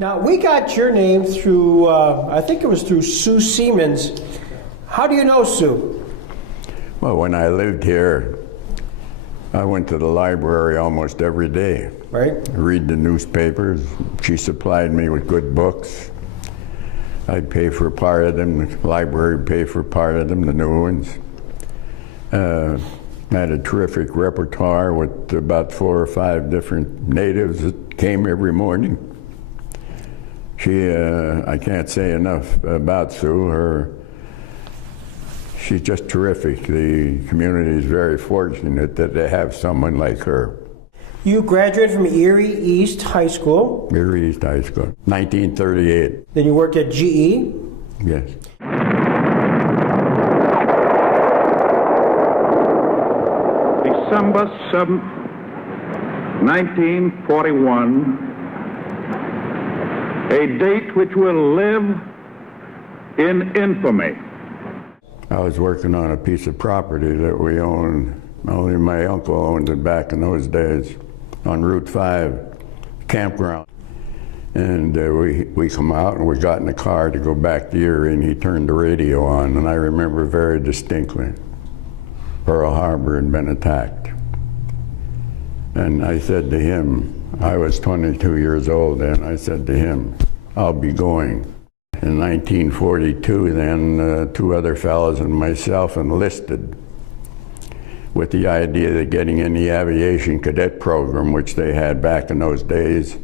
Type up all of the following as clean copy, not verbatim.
Now, we got your name through, I think it was through Sue Siemens. How do you know Sue? Well, when I lived here, I went to the library almost every day. Right. Read the newspapers. She supplied me with good books. I'd pay for part of them. The library would pay for part of them, the new ones. Had a terrific repertoire with about 4 or 5 different natives that came every morning. She, I can't say enough about Sue. She's just terrific. The community is very fortunate that they have someone like her. You graduated from Erie East High School. Erie East High School, 1938. Then you worked at GE. Yes. December 7th, 1941, a date which will live in infamy. I was working on a piece of property that we owned, only my uncle owned it back in those days, on Route 5, campground. And we come out and we got in the car to go back to Erie, and he turned the radio on, and I remember very distinctly, Pearl Harbor had been attacked. And I said to him, I was 22 years old then, I said to him, I'll be going. In 1942 then, 2 other fellows and myself enlisted with the idea of getting in the aviation cadet program, which they had back in those days,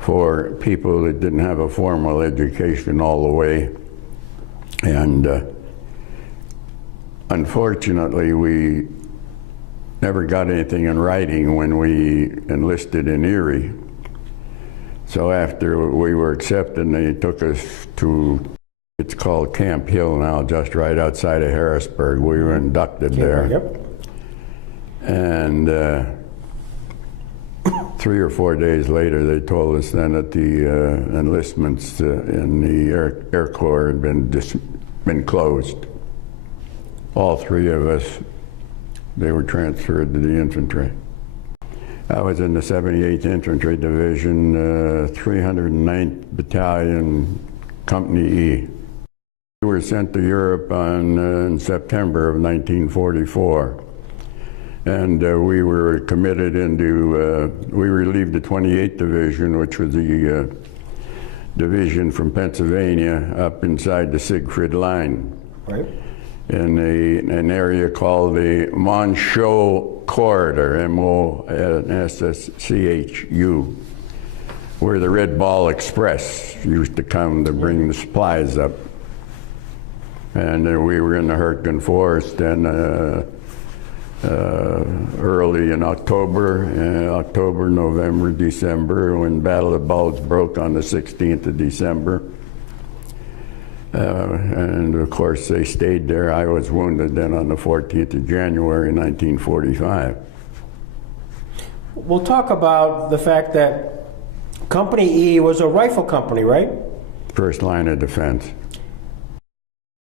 for people that didn't have a formal education all the way. And unfortunately, we never got anything in writing when we enlisted in Erie. So after we were accepted, they took us to, it's called Camp Hill now, just right outside of Harrisburg. We were inducted there. Yep. And 3 or 4 days later, they told us then that the enlistments in the Air Corps had been closed. All 3 of us, they were transferred to the infantry. I was in the 78th Infantry Division, 309th Battalion, Company E. We were sent to Europe in September of 1944. And we were committed into, we relieved the 28th Division, which was the division from Pennsylvania up inside the Siegfried Line. Right. In an area called the Monschau Corridor, M-O-S-S-C-H-U, where the Red Ball Express used to come to bring the supplies up. And we were in the Hurtgen Forest, and early in October, November, December, when Battle of Bulge broke on the 16th of December. And of course they stayed there. I was wounded then on the 14th of January 1945. We'll talk about the fact that Company E was a rifle company, right? First line of defense.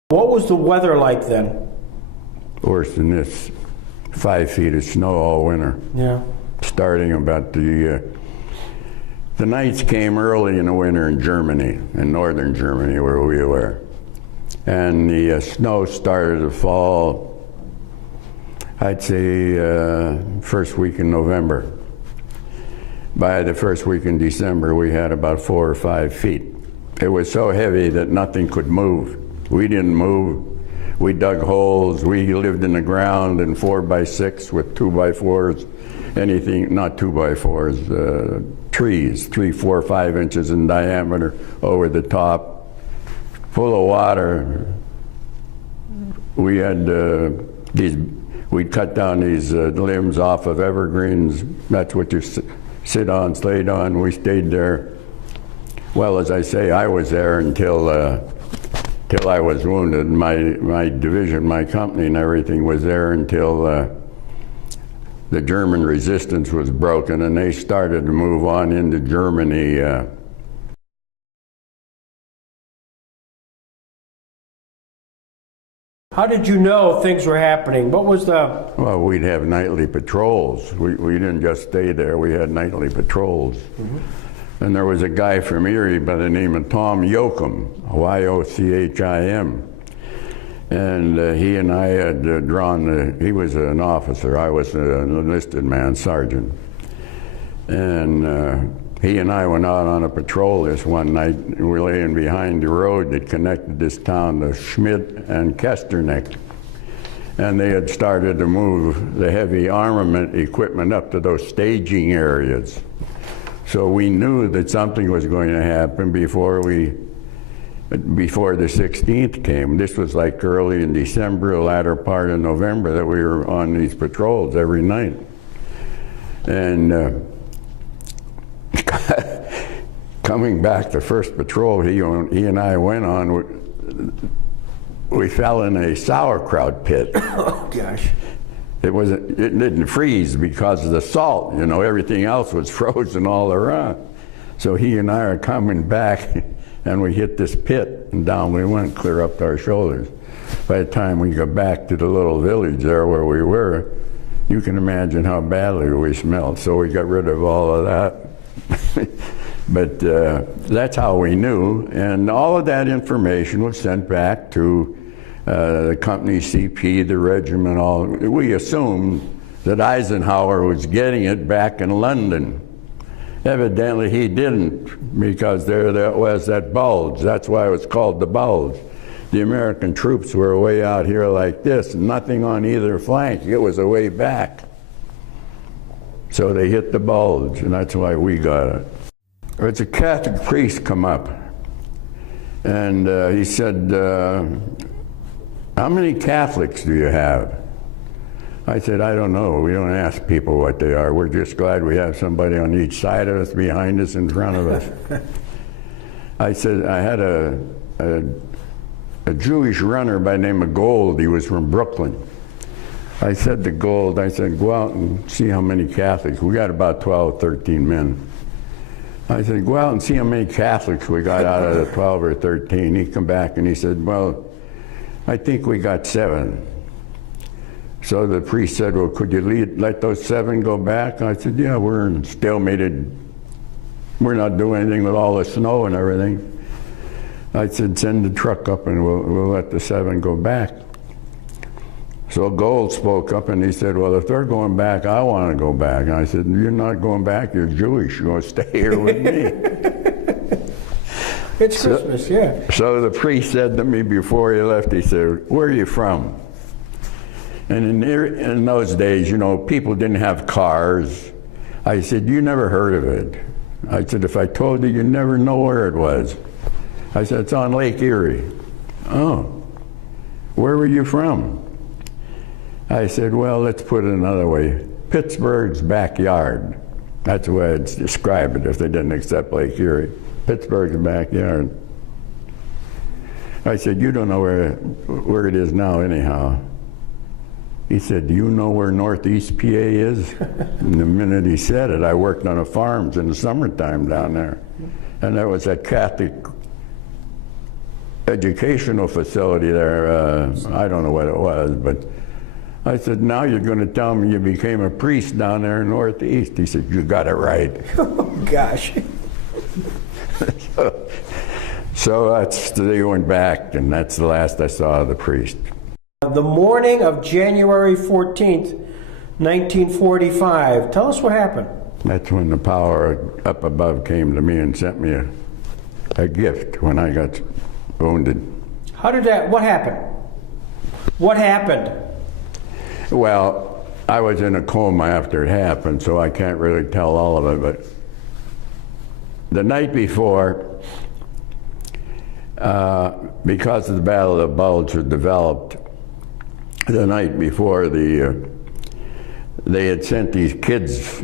What was the weather like then? Worse than this. 5 feet of snow all winter. Yeah. Starting about the nights came early in the winter in Germany, in northern Germany where we were. And the snow started to fall, I'd say, first week in November. By the first week in December, we had about 4 or 5 feet. It was so heavy that nothing could move. We didn't move. We dug holes. We lived in the ground in 4x6 with 2x4s. Anything, not 2x4s, trees, 3, 4, 5 inches in diameter over the top, full of water. We had we'd cut down these limbs off of evergreens. That's what you sit on, stayed on. We stayed there. Well, as I say, I was there until I was wounded. My division, my company and everything was there until the German resistance was broken, and they started to move on into Germany. How did you know things were happening? What was the... Well, we'd have nightly patrols. We didn't just stay there. We had nightly patrols. And there was a guy from Erie by the name of Tom Yochim, Y-O-C-H-I-M. And he and I had he was an officer, I was an enlisted man, sergeant. And he and I went out on a patrol this one night. We were laying behind the road that connected this town to Schmidt and Kesterneck. And they had started to move the heavy armament equipment up to those staging areas. So we knew that something was going to happen before the 16th came. This was like early in December, the latter part of November, that we were on these patrols every night. And coming back the first patrol he and I went on, we fell in a sauerkraut pit. Oh gosh. It didn't freeze because of the salt, you know, everything else was frozen all around. So he and I are coming back and we hit this pit and down we went, clear up to our shoulders. By the time we got back to the little village there where we were, you can imagine how badly we smelled. So we got rid of all of that. But that's how we knew. And all of that information was sent back to the company CP, the regiment, all. We assumed that Eisenhower was getting it back in London. Evidently he didn't, because there was that bulge. That's why it was called the bulge. The American troops were way out here like this, nothing on either flank. It was a way back. So they hit the bulge, and that's why we got it. It's a Catholic priest come up, and he said, how many Catholics do you have? I said, I don't know. We don't ask people what they are. We're just glad we have somebody on each side of us, behind us, in front of us. I said, I had a Jewish runner by the name of Gold. He was from Brooklyn. I said to Gold, I said, go out and see how many Catholics. We got about 12, 13 men. I said, go out and see how many Catholics we got out of the 12 or 13. He come back and he said, well, I think we got 7. So the priest said, well, could you let those 7 go back? I said, yeah, we're stalemated. We're not doing anything with all the snow and everything. I said, send the truck up and we'll let the 7 go back. So Gold spoke up and he said, well, if they're going back, I want to go back. And I said, you're not going back, you're Jewish. You're going to stay here with me. It's Christmas, yeah. So the priest said to me before he left, he said, where are you from? And in those days, you know, people didn't have cars. I said, you never heard of it. I said, if I told you, you'd never know where it was. I said, it's on Lake Erie. Oh, where were you from? I said, well, let's put it another way. Pittsburgh's backyard. That's the way I'd describe it if they didn't accept Lake Erie. Pittsburgh's backyard. I said, you don't know where it is now anyhow. He said, do you know where Northeast PA is? And the minute he said it, I worked on the farms in the summertime down there. And there was that Catholic educational facility there. I don't know what it was, but I said, now you're going to tell me you became a priest down there in Northeast. He said, you got it right. Oh, gosh. So they went back, and that's the last I saw of the priest. The morning of January 14th, 1945. Tell us what happened. That's when the power up above came to me and sent me a gift when I got wounded. What happened? What happened? Well, I was in a coma after it happened, so I can't really tell all of it, but the night before, because of the Battle of the Bulge had developed, the night before they had sent these kids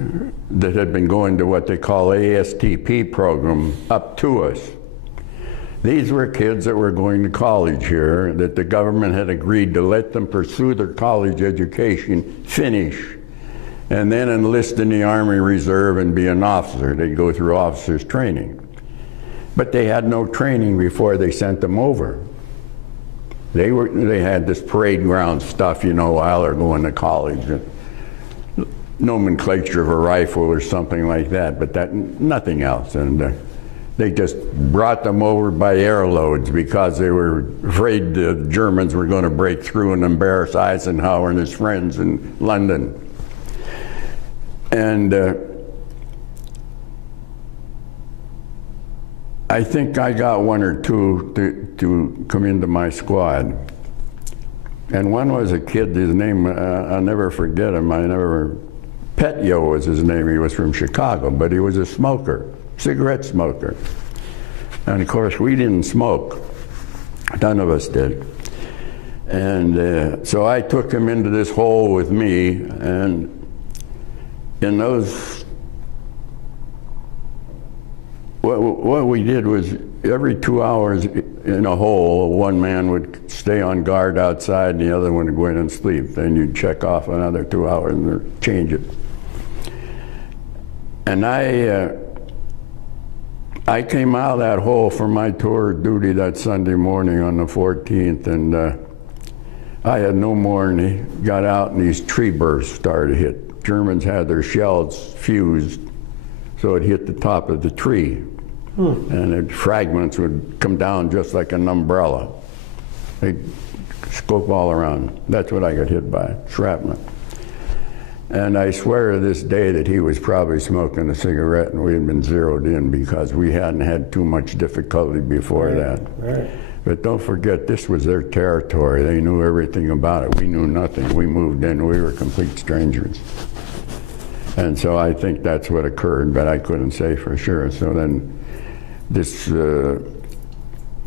that had been going to what they call ASTP program up to us. These were kids that were going to college here, that the government had agreed to let them pursue their college education, finish, and then enlist in the Army Reserve and be an officer. They'd go through officers training. But they had no training before they sent them over. They had this parade ground stuff, you know, while they're going to college. nomenclature of a rifle or something like that, but nothing else. And they just brought them over by airloads because they were afraid the Germans were going to break through and embarrass Eisenhower and his friends in London. And I think I got one or two to come into my squad. And one was a kid, his name, I'll never forget him, Petio was his name. He was from Chicago, but he was a smoker, cigarette smoker. And of course, we didn't smoke. None of us did. And so I took him into this hole with me, and in those, what we did was every 2 hours in a hole, one man would stay on guard outside and the other one would go in and sleep. Then you'd check off another 2 hours and change it. And I came out of that hole for my tour of duty that Sunday morning on the 14th, and I had no more, and he got out and these tree bursts started to hit. Germans had their shells fused, so it hit the top of the tree. And fragments would come down just like an umbrella. They'd scope all around. That's what I got hit by, shrapnel. And I swear to this day that he was probably smoking a cigarette and we had been zeroed in because we hadn't had too much difficulty before that. Right. But don't forget, this was their territory. They knew everything about it. We knew nothing. We moved in, we were complete strangers. And so I think that's what occurred, but I couldn't say for sure. So then this Tom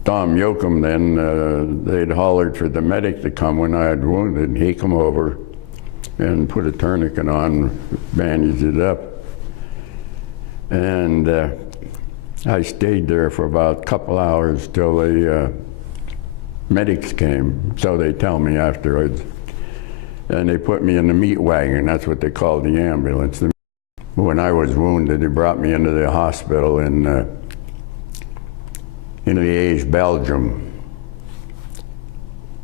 Yoakum, then they'd hollered for the medic to come when I had wounded, and he come over and put a tourniquet on, bandaged it up. And I stayed there for about a couple hours till the medics came, so they tell me afterwards. And they put me in the meat wagon, that's what they called the ambulance. When I was wounded, they brought me into the hospital in Liège, Belgium.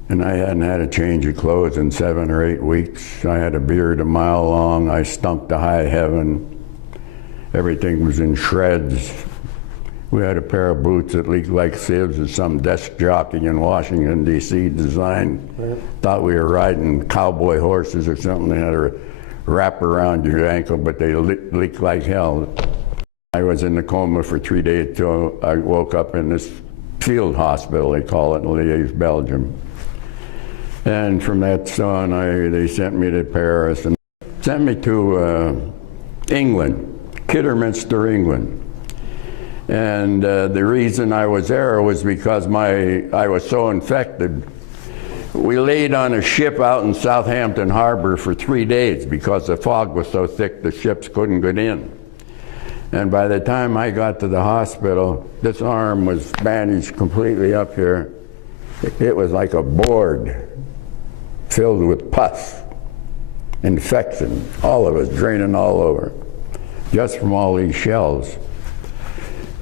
And I hadn't had a change of clothes in 7 or 8 weeks. I had a beard a mile long. I stunk to high heaven. Everything was in shreds. We had a pair of boots that leaked like sieves that some desk jockey in Washington, D.C. designed. Right. Thought we were riding cowboy horses or something. They had a wrap around your ankle, but they leaked like hell. I was in the coma for 3 days till I woke up in this field hospital, they call it, in Liège, Belgium. And from that on, they sent me to Paris and sent me to England, Kidderminster, England. And the reason I was there was because I was so infected. We laid on a ship out in Southampton Harbor for 3 days because the fog was so thick the ships couldn't get in. And by the time I got to the hospital, this arm was bandaged completely up here. It was like a board filled with pus, infection, all of it draining all over, just from all these shells.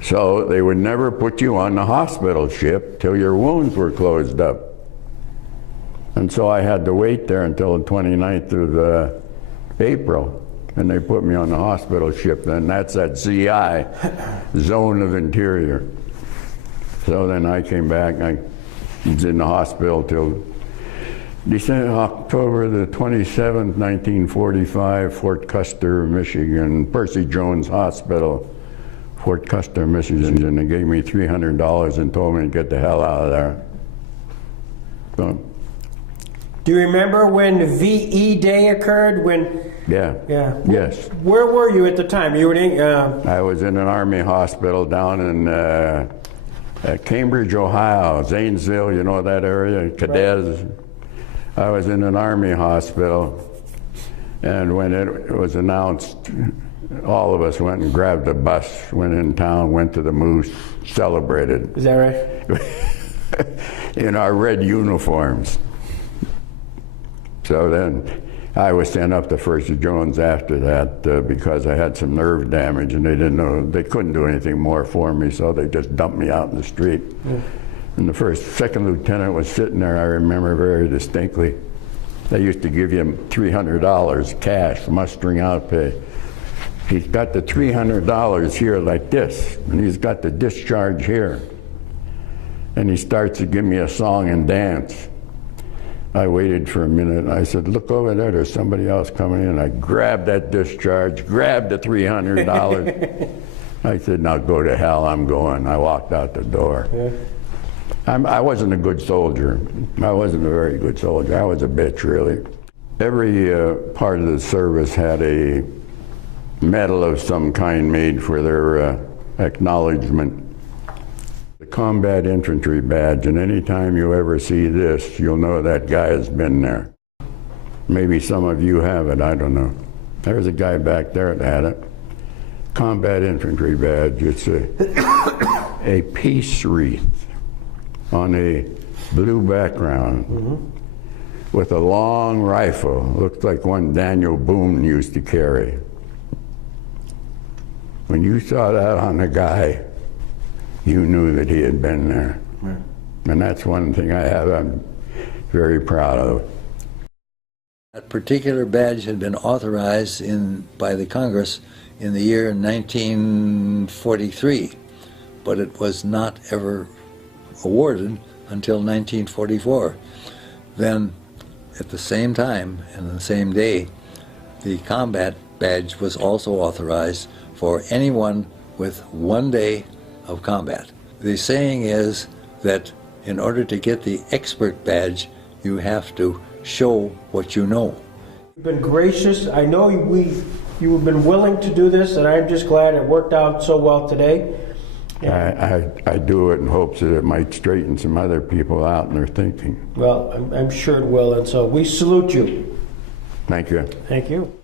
So they would never put you on the hospital ship till your wounds were closed up. And so I had to wait there until the 29th of April, and they put me on the hospital ship. Then that's that ZI, Zone of Interior. So then I came back, I was in the hospital till October the 27th, 1945, Fort Custer, Michigan, Percy Jones Hospital, Fort Custer, Michigan, and they gave me $300 and told me to get the hell out of there. So, do you remember when VE Day occurred? Yeah. Yes. Where were you at the time? You were in, I was in an Army hospital down in at Cambridge, Ohio, Zanesville, you know that area, Cadiz. Right. I was in an Army hospital, and when it was announced, all of us went and grabbed a bus, went in town, went to the Moose, celebrated. Is that right? In our red uniforms. So then I was sent up to Percy Jones after that because I had some nerve damage, and they didn't know, they couldn't do anything more for me, so they just dumped me out in the street. Yeah. And the second lieutenant was sitting there, I remember very distinctly. They used to give him $300 cash, mustering out pay. He's got the $300 here like this, and he's got the discharge here. And he starts to give me a song and dance. I waited for a minute. I said, look over there, there's somebody else coming in. I grabbed that discharge, grabbed the $300. I said, now go to hell, I'm going. I walked out the door. Yeah. I wasn't a good soldier. I wasn't a very good soldier. I was a bitch, really. Every part of the service had a medal of some kind made for their acknowledgement. The combat infantry badge, and anytime you ever see this, you'll know that guy has been there. Maybe some of you have it, I don't know. There's a guy back there that had it. Combat infantry badge. It's a peace wreath on a blue background with a long rifle. Looks like one Daniel Boone used to carry. When you saw that on a guy, you knew that he had been there. Right. And that's one thing I'm very proud of. That particular badge had been authorized by the Congress in the year 1943, but it was not ever awarded until 1944. Then, at the same time and the same day, the combat badge was also authorized for anyone with 1 day of combat. The saying is that in order to get the expert badge, you have to show what you know. You've been gracious. I know you have been willing to do this, and I'm just glad it worked out so well today. I do it in hopes that it might straighten some other people out in their thinking. Well, I'm sure it will, and so we salute you. Thank you. Thank you.